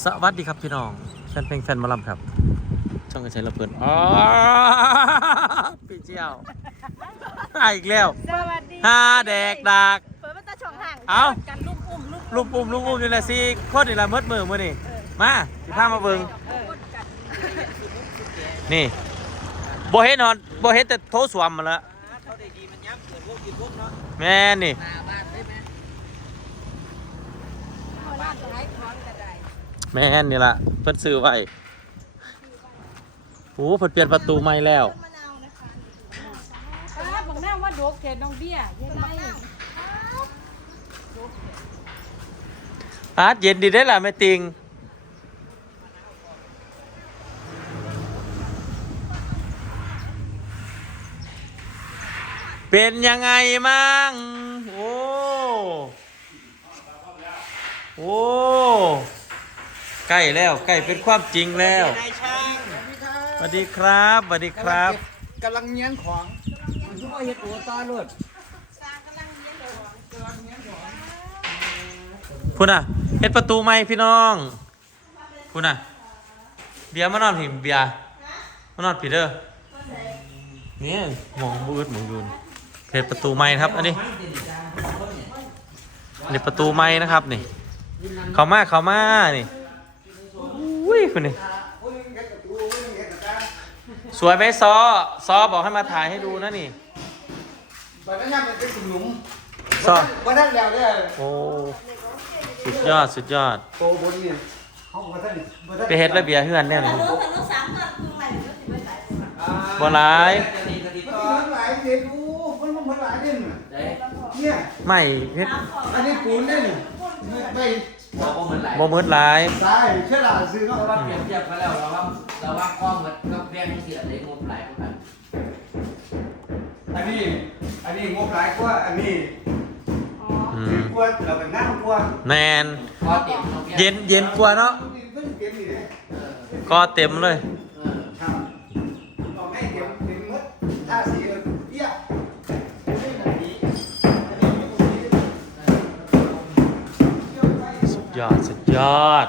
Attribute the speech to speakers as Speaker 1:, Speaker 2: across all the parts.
Speaker 1: สวัสดีครับพี่น้องแฟนเพลงแฟนหมอลำครับ ช่องกระชัยระเบิดอ๋อพี่เจียวอะอีกแล้ว
Speaker 2: สวัสดี
Speaker 1: ห้าแดกดาก
Speaker 2: เปิดมาตาช่องห่าง
Speaker 1: เอ้า
Speaker 2: กันลูกอุ้มลูก
Speaker 1: ลุมปุ่มลุมปุ่มนี่แหละสิโคตรนี่แหละมืดมือมือนี่มาสิพามาเบิ่ง
Speaker 2: เออ
Speaker 1: นี่บ่เห็นนอนบ่เห็นแต่โทรสวมมาแล้วแม่นนี่
Speaker 2: บ้านขายของก็ได้
Speaker 1: แม่นนี่ละเพิ่นซื้อไว้โอ้เพิ่นเปลี่ยนประตูใหม่แล้ว
Speaker 3: ป้าบอกแม่ว่าโดกเขตน้องเบี้ยเยังไง
Speaker 1: อาร์ตเย็นดีได้อล่ะแม่ติงเป็นยังไงมั่งโอ้ โอ้ ใกล้แล้วใกล้เป็นความจริงแล้ว
Speaker 4: นายช่าง
Speaker 1: สวัสดีครับสวัสดีครับ
Speaker 4: กำลังเงี้ยนของมันคือว่าเฮ็ดโอตาลวด
Speaker 1: พุ่นอะเฮ็ดประตูใหม่พี่น้องพุ่นอะ เบียร์มานอนผิเบียร์มานอนผิเด้อนี่มองบืดมองยูนเฮ็ดประตูใหม่นะครับ อันนี้อันนี้ประตูใหม่นะครับนี่ เข้ามาเข้ามานี่ อุ้ยคุณนี่สวยไหมซอซอบอกให้มาถ่ายให้ดูนะนี่
Speaker 4: บัดนั้นยังเป็นถุงหลุม
Speaker 1: ซอ
Speaker 4: บัดนั้นแล้วเนี่ย
Speaker 1: โอ้สุดยอดสุดยอด
Speaker 4: โตบนนี่เขาบัดนั้นบัดนั้น
Speaker 1: ไปเฮ็ดระเบียร์เฮือนแน่นอน
Speaker 2: ลูกกับลูกสามก็คือใหม่ก็สิไปใส่
Speaker 1: บ่หลาย
Speaker 4: มันหลายเด็ดอู้มันมันหลายเด่นเนี่ย
Speaker 1: ไม่เฮ็ด
Speaker 4: อันนี้ปูนเด่นไม่
Speaker 5: เราก็เหมือนไหล
Speaker 1: บ่มืดหลาย
Speaker 4: ใช่เชื่อหลาซื้อ
Speaker 5: เพ
Speaker 4: เนาะ
Speaker 5: ราะว่าเปรียบเทียบกันแล้วเราว่าเราว่ากล้องมันก็แพงเสียเลยงบหลายคนกัน
Speaker 4: อันนี้ อันนี้งบหลายกว่า อันนี้
Speaker 1: อื
Speaker 4: ถื
Speaker 1: ม
Speaker 4: อกว่าเราเป็นน้ำกว่า
Speaker 1: แมน
Speaker 5: พอเต็มเราเปลี่ยน
Speaker 1: เย็นเย็นกว่าเนาะ
Speaker 4: นี่เพิ่งเก็บนี่เด้
Speaker 5: เออ
Speaker 1: ก็เต็มเลย
Speaker 5: เอ
Speaker 4: ด สุ
Speaker 1: ดยอด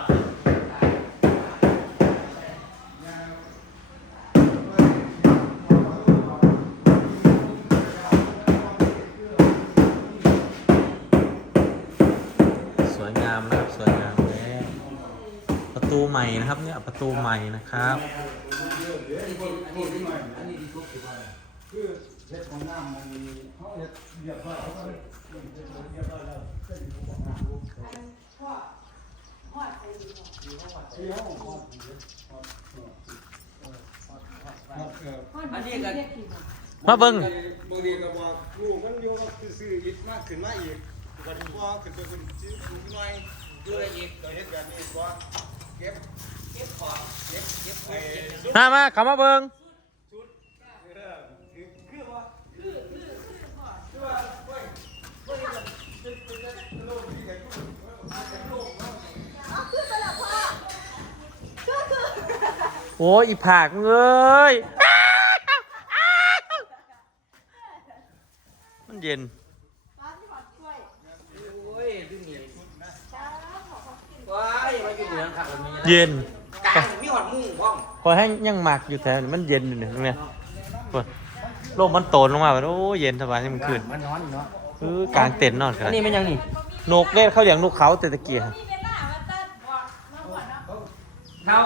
Speaker 1: สวยงามนะครับ สวยงามแล้วประตูใหม่นะครับ เนี่ย ประตูใหม่นะครับ
Speaker 4: คือเช็ดของน้ำมันเขาเรียกเรียบร้อยเขาก็เรียบร้อยแล้วก็อยู่ของน้ำลูก ที่ห้องหอดเออหอดเออ
Speaker 5: อันนี้กัน
Speaker 1: มาเบิ้ง
Speaker 4: บางทีก็บอกลูกมันอยู่ก็ซื้อยึดมากขึ้นมาอีกกันว่าขึ้นไปขึ้นซื้อสูงหน่อยดูอะไรอีกเราเห็นแบบนี้ว่าเก็บเก็บของเก็บเก็บไอ้สุด
Speaker 1: มามาเขามาเบิ้ง
Speaker 4: เออคือคือว่าคือคือคือว่าเว้ยเว้ย
Speaker 1: อ้ยอีผากเอ้ยมันเย็น
Speaker 2: ป้าที่หอดกล้วย
Speaker 5: โอ้ยดึงนี่ว้ายมาอยู่เหนือขับมันมี
Speaker 1: เย็น
Speaker 5: กลางมีหอดมุ้งพ้อง
Speaker 1: พอให้ยังหมักอยู่แถวนี้มันเย็นอยู่เนี่ยตรงเนี้ยโอ้ยลมมันโตนลงมาแบบโอ้เย็นสบายนี่มันขึ้น
Speaker 5: มันนอนอยู่เนาะ
Speaker 1: คือกลางเต็นท์นอนกัน
Speaker 5: อันนี้มันยังนี่
Speaker 1: นกเล่นเข้าเลี้ยงนกเขาแต่ตะเกียบ
Speaker 3: มีเวลาว่าจะบอกมาหัวเนาะ
Speaker 5: เขา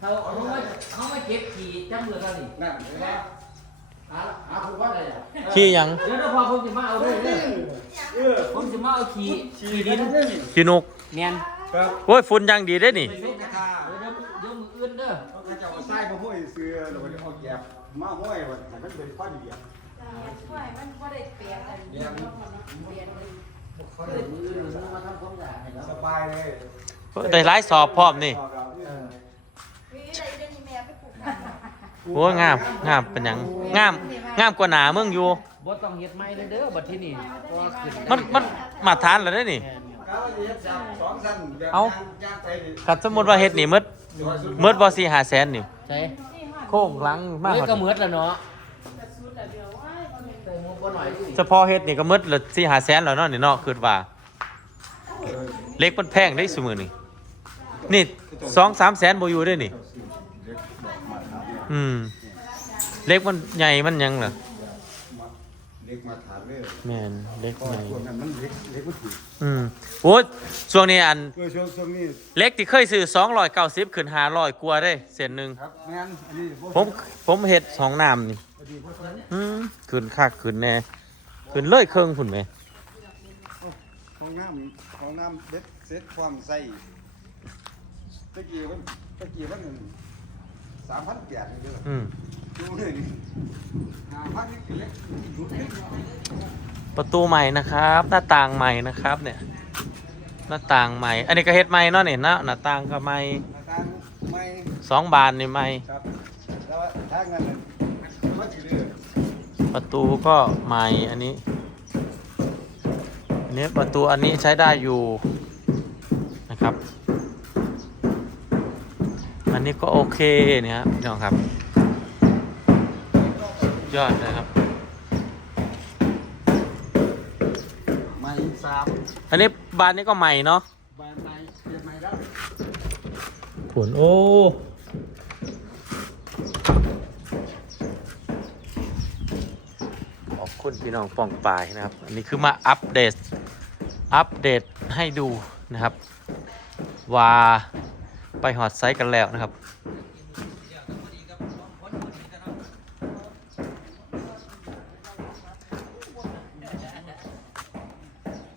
Speaker 5: เขาเขามาเขามาเก็บขี่จำเรือกันนี่
Speaker 4: นั่นเห็นไหมหาหาผู้ว่าอะไรอะ
Speaker 1: ขี้หยัง
Speaker 5: เดี๋ยวเราพอผมจะมาเอาด้วยเด้อ
Speaker 4: เออ
Speaker 5: ผมจะมาเอาขี่ขี่ดิน
Speaker 1: ขี้นก
Speaker 5: เนียน
Speaker 4: ครับ
Speaker 1: โอ้ยฝุ่นยังดีได้นี่
Speaker 4: ไปส่งกระทา
Speaker 5: เดี๋ยวเดี๋ยวมืออื่นเด้อ
Speaker 4: เขาจะเอาไส้มาห้อยเสื้อแล้วมันเอาแก็บมาห้อยมันให้มันเป็นข้อดีอะ
Speaker 3: ช่วยมันก็ได้เปลี่ยนอะไรเปลี่ยนเปลี่ยนเลย
Speaker 4: เขา
Speaker 5: เดี๋ยวมืออื่นมือมาทำความสะอาดให้เรา
Speaker 4: สบายเลย
Speaker 1: ได้หลายสอบพร้อมนี่
Speaker 2: วิอะไรเดี๋ยวนี้แม่ไปปลูกน้ำ
Speaker 1: โอ้ยงามงามเป็นหยังงามงามกว่าหนาเมืองอยู่
Speaker 5: บ่ต้องเฮ็ดใหม่เลยเด้อบัดที่นี่ก็ขึ้น
Speaker 1: มันมันมาทานแล้วได้นี่
Speaker 5: แม่น
Speaker 4: ก้าวเดียบสองสั้นแบบ
Speaker 1: เอ้า
Speaker 4: ย่างไปดิ
Speaker 1: กัสมมติว่าเฮ็ดนี่หมืดหมืดบ่สี่หาแสนนี่
Speaker 5: ใช่
Speaker 1: โค้งหลังมาก
Speaker 5: เฮ้ย
Speaker 1: กว่า
Speaker 5: ก็เหมือดแล้วเนาะ
Speaker 3: กระสุนแต่เดียวว่ามันเป็น
Speaker 5: ใส่หมูบ่หน่อยดิ
Speaker 1: เฉพาะเฮ็ดนี่ก็หมืดละสี่หาแสนแล้วเนาะนี่เนาะคือว่า เล็กมันแพงได้ซุมื้อนี่
Speaker 4: เนี่
Speaker 1: สองสามแสนโบอยู่ด้วยนี่
Speaker 4: เจ้าซื้อเล็กดอกมาถามเนี่ย
Speaker 1: อืม เล็กมันใหญ่มันยังเหรอ
Speaker 4: มาเล็กมาถามเลย
Speaker 1: แม่นเล็ก
Speaker 4: เพราะ
Speaker 1: ให
Speaker 4: ว่า
Speaker 1: ญ่
Speaker 4: พวกนั้นมันเล็กเล็กมันถูก
Speaker 1: อืมโอ้ช่วงนี้อัน
Speaker 4: เออช่วงช่วงนี้
Speaker 1: เล็กที่เคยซื้อสองร้อยเก้าสิบขึ้นห้าร้อยกว่าได้เศษหนึ่ง
Speaker 4: ครับแม่นอันนี้บ่
Speaker 1: ผมผมเห็ดสองน้ำนี่
Speaker 4: พอดีบ่ทัน
Speaker 1: อืมขึ้นคักขึ้นแน่ขึ้นเลยเครื่องพุ่นไหม
Speaker 4: ห้องน้ำห้องน้ำเด็ดเสร็จความใส่ตะกี้มันตะกี้มันสามพันแปดนี่เด้อ
Speaker 1: อืม
Speaker 4: ดูเลยนี่ห้าพันนี่คือเล็กอยู่เล็ก
Speaker 1: ประตูใหม่นะครับ หน้าต่างใหม่นะครับ เนี่ย หน้าต่างใหม่ อันนี้ก็เฮ็ดใหม่เนาะเนี่ยหน้าหน้าต่างก็ใหม่
Speaker 4: หน้าต่างไม่
Speaker 1: สองบานนี่ใหม่
Speaker 4: ครับแล้วทางนั้นน่ะมันสิเด้อ
Speaker 1: ประตูก็ใหม่อันนี้ อันนี้ประตูอันนี้ใช้ได้อยู่นะครับ อันนี้ก็โอเคเนี่ยครับพี่น้องครับ ยอดนะครับ
Speaker 4: ไม่สาม
Speaker 1: อันนี้บานนี้ก็ใหม่เนาะ
Speaker 4: ใบไม้เปลี่ยนไม้แล้ว
Speaker 1: ผลโอ้ ขอบคุณพี่น้องปองปายนะครับ อันนี้คือมาอัปเดต อัปเดตให้ดูนะครับ ว่า ไปหอดไซต์กันแล้วนะครับ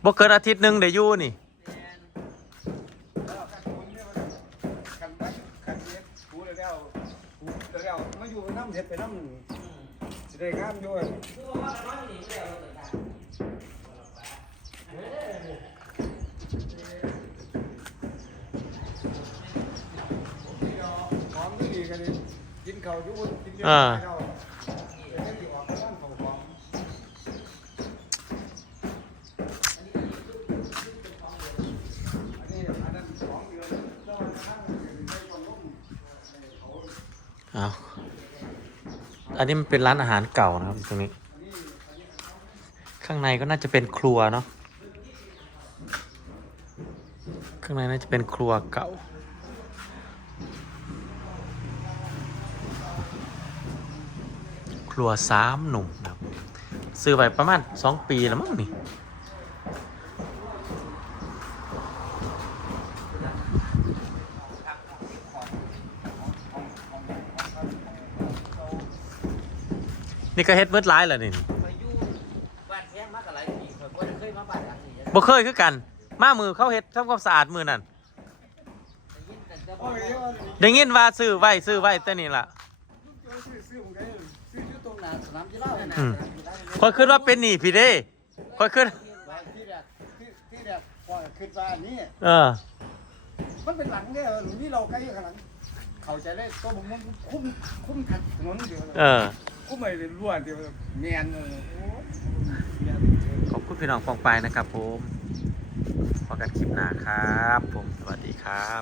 Speaker 1: บ่เกินอาทิตย์หนึ่งเดี๋ยวยู่นี่
Speaker 4: กินข้าวทุกคนกินเยอะ
Speaker 1: อ่า
Speaker 4: เดี๋ยวให้ที่ออกไปบ้านของหอมอันนี้อันนั้นสองเดือนแล้ววันข้างเดือนได้ความร่มเขา
Speaker 1: เอาอันนี้มันเป็นร้านอาหารเก่านะครับตรงนี้ ข้างในก็น่าจะเป็นครัวเนาะข้างในน่าจะเป็นครัวเก่า ครัวสามหนุ่มนะครับซื้อไปประมาณสองปีแล้วมั้งนี่นี่ก็เฮ็ดเบิดร้ายแล้วนี่
Speaker 5: ไปอยู่บ้านแท้งมากอะไรปีข่อยบ่ได้เคยมาบ้านหลังนี้
Speaker 1: บ่เคยคือกัน มามือเขาเฮ็ดทำความสะอาดมือนั่น
Speaker 5: ได้ยินกันแต่
Speaker 4: โอ้
Speaker 5: บ่
Speaker 4: ย
Speaker 5: ได้
Speaker 1: ได้ยินว่าซื้อไว้ซื้อไว้แต่นี่ล่ะ
Speaker 4: ซื้อซื้อผมได้ซื้ ออยู่ตรงหน้าสนามกีฬาเนี่ยนะ
Speaker 1: อืมคอยคิดว่าเป็นหนี้พี่เด้คอยคิด
Speaker 4: ที่แรกที่ที่แรกพอขึ้นมาอันนี้
Speaker 1: เออ
Speaker 4: มันเป็นหลังเนี่ยหลุมที่เราใกล้ข้างหลัง เข้าใจเลยตัวผมมันคุ้มคุ้มขัดถนนเดียว
Speaker 1: เออ
Speaker 4: คุ้มไม่เป็นรั่วเดียวเมียนเออโอ้ย
Speaker 1: ขอบคุณพี่น้องปองไปายนะครับผมพอกันคลิปหน้าครับ ผมสวัสดีครับ